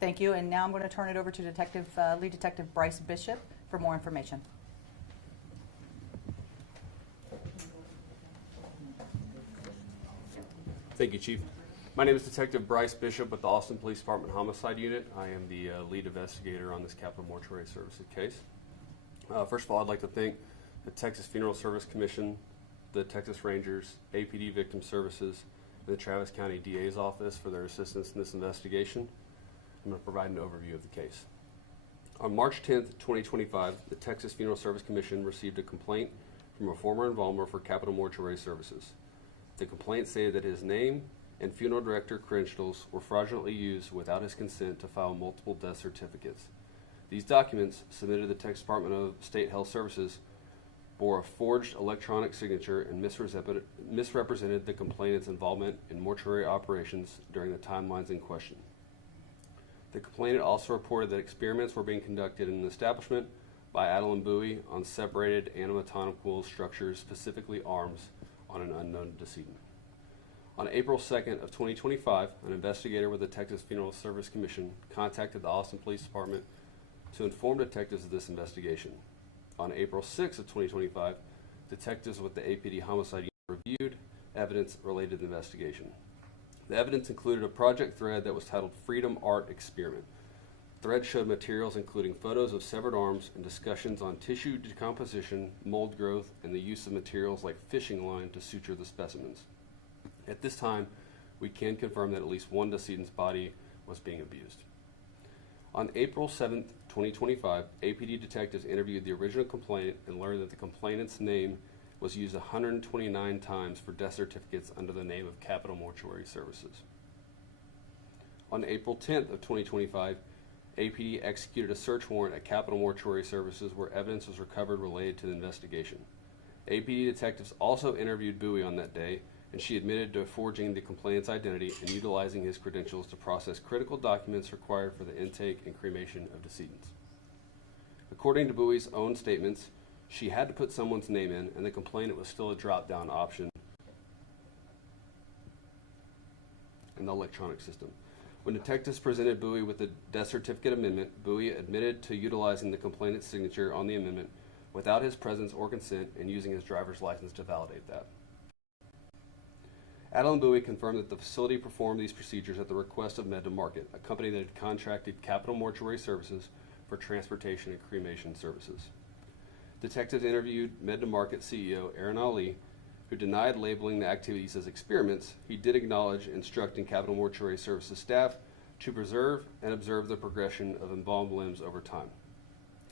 Thank you, and now I'm going to turn it over to Lead Detective Bryce Bishop for more information. Thank you, Chief. My name is Detective Bryce Bishop with the Austin Police Department Homicide Unit. I am the lead investigator on this Capital Mortuary Services case. First of all, I'd like to thank the Texas Funeral Service Commission, the Texas Rangers, APD Victim Services, and the Travis County DA's office for their assistance in this investigation. I'm going to provide an overview of the case. On March 10th, 2025, the Texas Funeral Service Commission received a complaint from a former embalmer for Capital Mortuary Services. The complaint stated that his name and funeral director credentials were fraudulently used without his consent to file multiple death certificates. These documents, submitted to the Texas Department of State Health Services, bore a forged electronic signature and misrepresented the complainant's involvement in mortuary operations during the timelines in question. The complainant also reported that experiments were being conducted in an establishment by Adeline Bowie on separated anatomical structures, specifically arms, on an unknown decedent. On April 2nd of 2025, an investigator with the Texas Funeral Service Commission contacted the Austin Police Department to inform detectives of this investigation. On April 6th of 2025, detectives with the APD Homicide Unit reviewed evidence related to the investigation. The evidence included a project thread that was titled Freedom Art Experiment. The thread showed materials including photos of severed arms and discussions on tissue decomposition, mold growth, and the use of materials like fishing line to suture the specimens. At this time, we can confirm that at least one decedent's body was being abused. On April 7th, 2025, APD detectives interviewed the original complainant and learned that the complainant's name was used 129 times for death certificates under the name of Capital Mortuary Services. On April 10th of 2025, APD executed a search warrant at Capital Mortuary Services where evidence was recovered related to the investigation. APD detectives also interviewed Bowie on that day, and she admitted to forging the complainant's identity and utilizing his credentials to process critical documents required for the intake and cremation of decedents. According to Bowie's own statements, she had to put someone's name in, and the complainant was still a drop-down option in the electronic system. When detectives presented Bowie with the death certificate amendment, Bowie admitted to utilizing the complainant's signature on the amendment without his presence or consent and using his driver's license to validate that. Adeline Bowie confirmed that the facility performed these procedures at the request of MedtoMarket, a company that had contracted Capital Mortuary Services for transportation and cremation services. Detectives interviewed MedtoMarket CEO Aaron Ali, who denied labeling the activities as experiments. He did acknowledge instructing Capital Mortuary Services staff to preserve and observe the progression of embalmed limbs over time.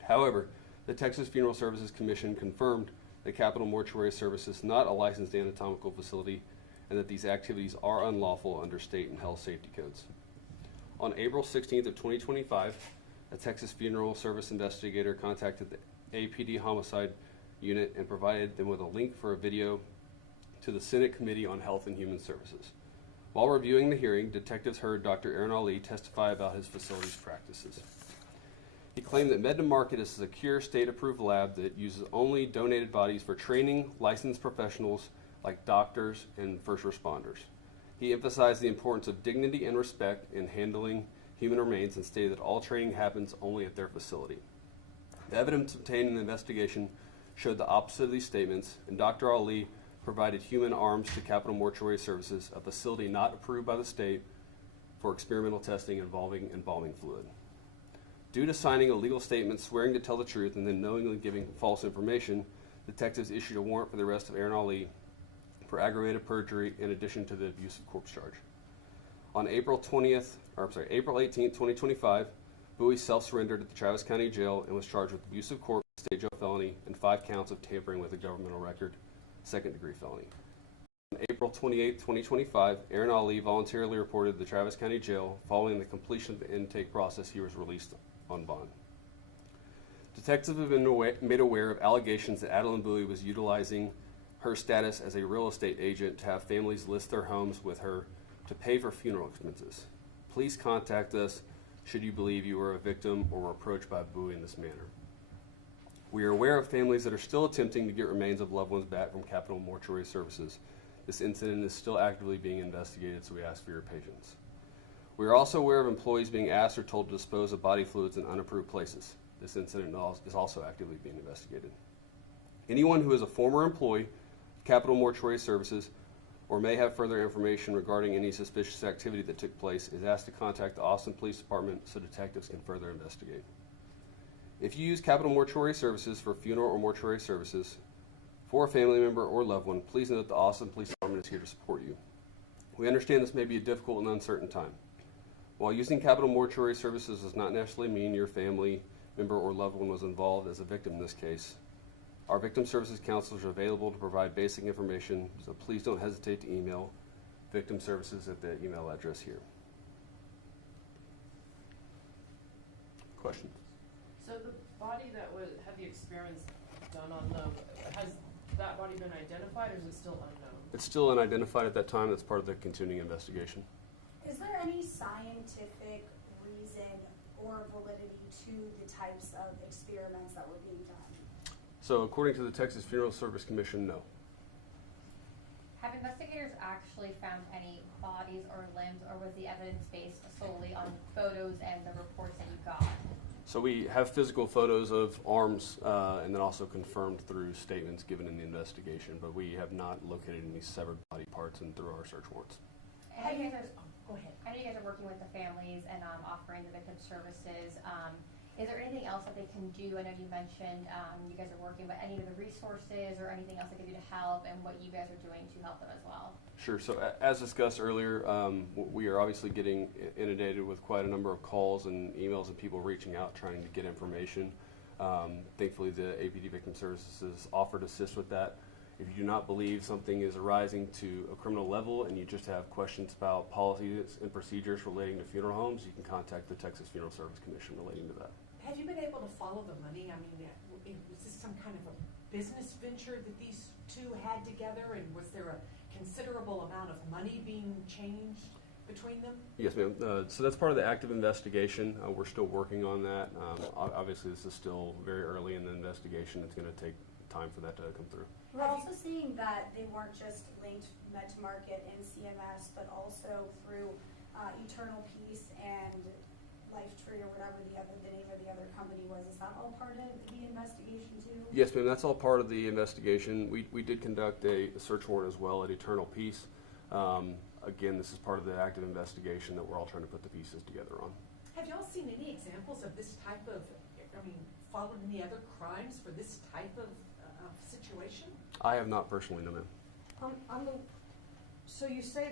However, the Texas Funeral Services Commission confirmed that Capital Mortuary Services is not a licensed anatomical facility and that these activities are unlawful under state and health safety codes. On April 16th of 2025, a Texas Funeral Service investigator contacted the APD Homicide Unit and provided them with a link for a video to the Senate Committee on Health and Human Services. While reviewing the hearing, detectives heard Dr. Aaron Ali testify about his facility's practices. He claimed that MedtoMarket is a secure state-approved lab that uses only donated bodies for training licensed professionals like doctors and first responders. He emphasized the importance of dignity and respect in handling human remains and stated that all training happens only at their facility. The evidence obtained in the investigation showed the opposite of these statements, and Dr. Ali provided human arms to Capital Mortuary Services, a facility not approved by the state for experimental testing involving embalming fluid. Due to signing a legal statement swearing to tell the truth and then knowingly giving false information, detectives issued a warrant for the arrest of Aaron Ali for aggravated perjury in addition to the abuse of corpse charge. On April 18th, 2025, Bowie self-surrendered at the Travis County Jail and was charged with abuse of corpse, stage of felony, and 5 counts of tampering with a governmental record, second-degree felony. On April 28, 2025, Aaron Ali voluntarily reported to the Travis County Jail. Following the completion of the intake process, he was released on bond. Detectives have been made aware of allegations that Adeline Bowie was utilizing her status as a real estate agent to have families list their homes with her to pay for funeral expenses. Please contact us should you believe you were a victim or were approached by Bowie in this manner. We are aware of families that are still attempting to get remains of loved ones back from Capital Mortuary Services. This incident is still actively being investigated, so we ask for your patience. We are also aware of employees being asked or told to dispose of body fluids in unapproved places. This incident is also actively being investigated. Anyone who is a former employee of Capital Mortuary Services or may have further information regarding any suspicious activity that took place is asked to contact the Austin Police Department so detectives can further investigate. If you use Capital Mortuary Services for funeral or mortuary services for a family member or loved one, please know that the Austin Police Department is here to support you. We understand this may be a difficult and uncertain time. While using Capital Mortuary Services does not necessarily mean your family member or loved one was involved as a victim in this case, our victim services counselors are available to provide basic information, so please don't hesitate to email victim services at the email address here. Questions? So the body that had the experience done on has that body been identified, or is it still unknown? It's still unidentified at that time. That's part of the continuing investigation. Is there any scientific reason or validity to the types of experiments that were being done? So according to the Texas Funeral Service Commission, no. Have investigators actually found any bodies or limbs, or was the evidence based solely on photos and the reports that you got? So we have physical photos of arms and then also confirmed through statements given in the investigation, but we have not located any severed body parts and through our search warrants. I know you guys are, Go ahead. I know you guys are working with the families and offering the victim services. Is there anything else that they can do? I know you mentioned you guys are working, but any of the resources or anything else they can do to help, and what you guys are doing to help them as well? Sure. So as discussed earlier, we are obviously getting inundated with quite a number of calls and emails and people reaching out trying to get information. Thankfully, the APD Victim Services offered to assist with that. If you do not believe something is arising to a criminal level and you just have questions about policies and procedures relating to funeral homes, you can contact the Texas Funeral Service Commission relating to that. Have you been able to follow the money? I mean, was this some kind of a business venture that these two had together, and was there a considerable amount of money being changed between them? Yes, ma'am. So that's part of the active investigation. We're still working on that. Obviously, this is still very early in the investigation. It's going to take time for that to come through. We're also seeing that they weren't just linked MedtoMarket and CMS, but also through Eternal Peace and Lifetree or whatever the name of the other company was. Is that all part of the investigation too? Yes, ma'am. That's all part of the investigation. We did conduct a search warrant as well at Eternal Peace. Again, this is part of the active investigation that we're all trying to put the pieces together on. Have y'all seen any examples of this type of, followed any other crimes for this type of situation? I have not personally, no, ma'am. So you say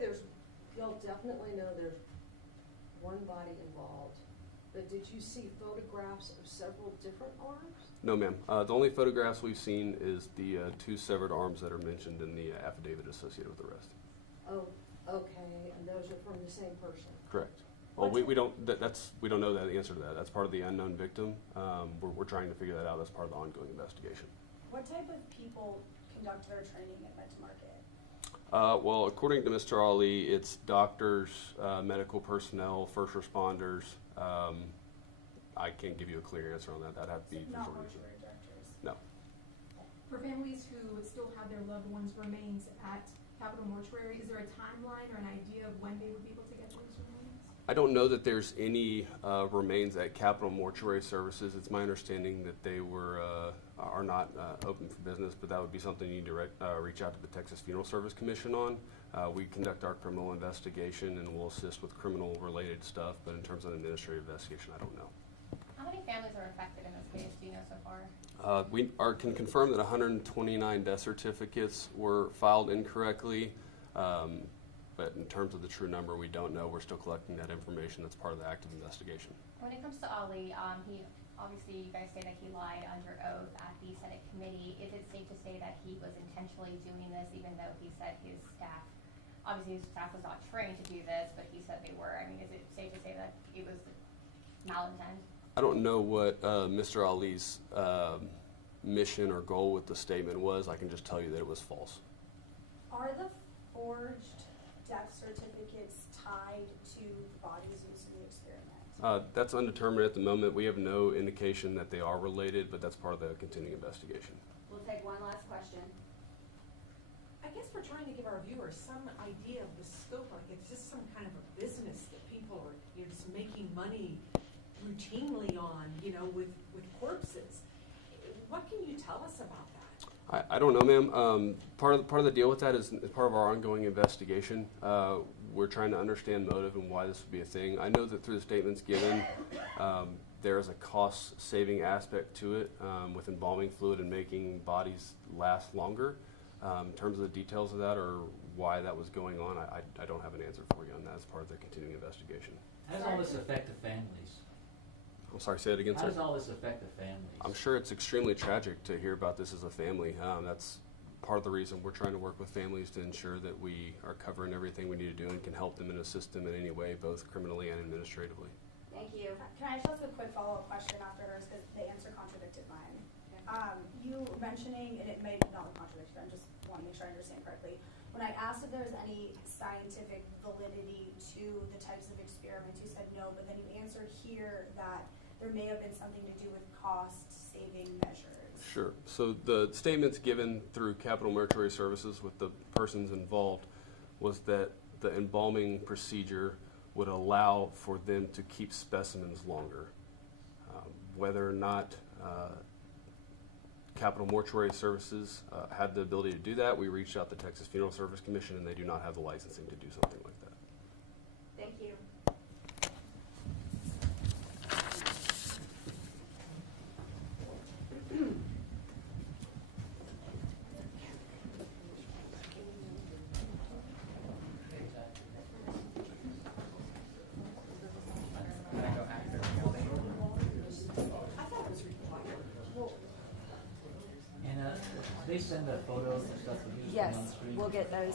y'all definitely know there's one body involved, but did you see photographs of several different arms? No, ma'am. The only photographs we've seen is the two severed arms that are mentioned in the affidavit associated with the arrest. Oh, okay, and those are from the same person? Correct. Well, we don't we don't know the answer to that. That's part of the unknown victim. We're trying to figure that out. That's part of the ongoing investigation. What type of people conduct their training at MedtoMarket? Well, according to Mr. Ali, it's doctors, medical personnel, first responders. I can't give you a clear answer on that. That'd have to be Not for mortuary directors. No. For families who still have their loved ones' remains at Capital Mortuary, is there a timeline or an idea of when they would be able to get those remains? I don't know that there's any remains at Capital Mortuary Services. It's my understanding that they are not open for business, but that would be something you need to reach out to the Texas Funeral Service Commission on. We conduct our criminal investigation and we'll assist with criminal-related stuff, but in terms of an administrative investigation, I don't know. How many families are affected in this case, do you know so far? We can confirm that 129 death certificates were filed incorrectly. But in terms of the true number, we don't know. We're still collecting that information. That's part of the active investigation. When it comes to Ali, he obviously, you guys say that he lied under oath at the Senate committee. Is it safe to say that he was intentionally doing this, even though he said his staff, obviously his staff was not trained to do this, but he said they were? I mean, is it safe to say that it was malintent? I don't know what Mr. Ali's mission or goal with the statement was. I can just tell you that it was false. Are the forged death certificates tied to the bodies used in the experiment? That's undetermined at the moment. We have no indication that they are related, but that's part of the continuing investigation. We'll take one last question. I guess we're trying to give our viewers some idea of the scope. Like, it's just some kind of a business that people are is making money routinely on, with corpses. What can you tell us about that? I don't know, ma'am. Part of the deal with that is part of our ongoing investigation. We're trying to understand motive and why this would be a thing. I know that through the statements given, there is a cost-saving aspect to it with embalming fluid and making bodies last longer. In terms of the details of that or why that was going on, I don't have an answer for you on that as part of the continuing investigation. How does all this affect the families? I'm sorry, say it again, How sir. does all this affect the families? I'm sure it's extremely tragic to hear about this as a family. That's part of the reason we're trying to work with families to ensure that we are covering everything we need to do and can help them and assist them in any way, both criminally and administratively. Thank you. Can I just ask a quick follow-up question after hers, because the answer contradicted mine? You mentioning, and it may not be contradictory, I just want to make sure I understand correctly. When I asked if there was any scientific validity to the types of experiments, you said no, but then you answered here that there may have been something to do with cost-saving measures. Sure. So the statements given through Capital Mortuary Services with the persons involved was that the embalming procedure would allow for them to keep specimens longer. Whether or not Capital Mortuary Services had the ability to do that, we reached out to Texas Funeral Service Commission, and they do not have the licensing to do something like that. Thank you. I thought it was required. And they send the photos and stuff of you Yes, on the screen? we'll get those.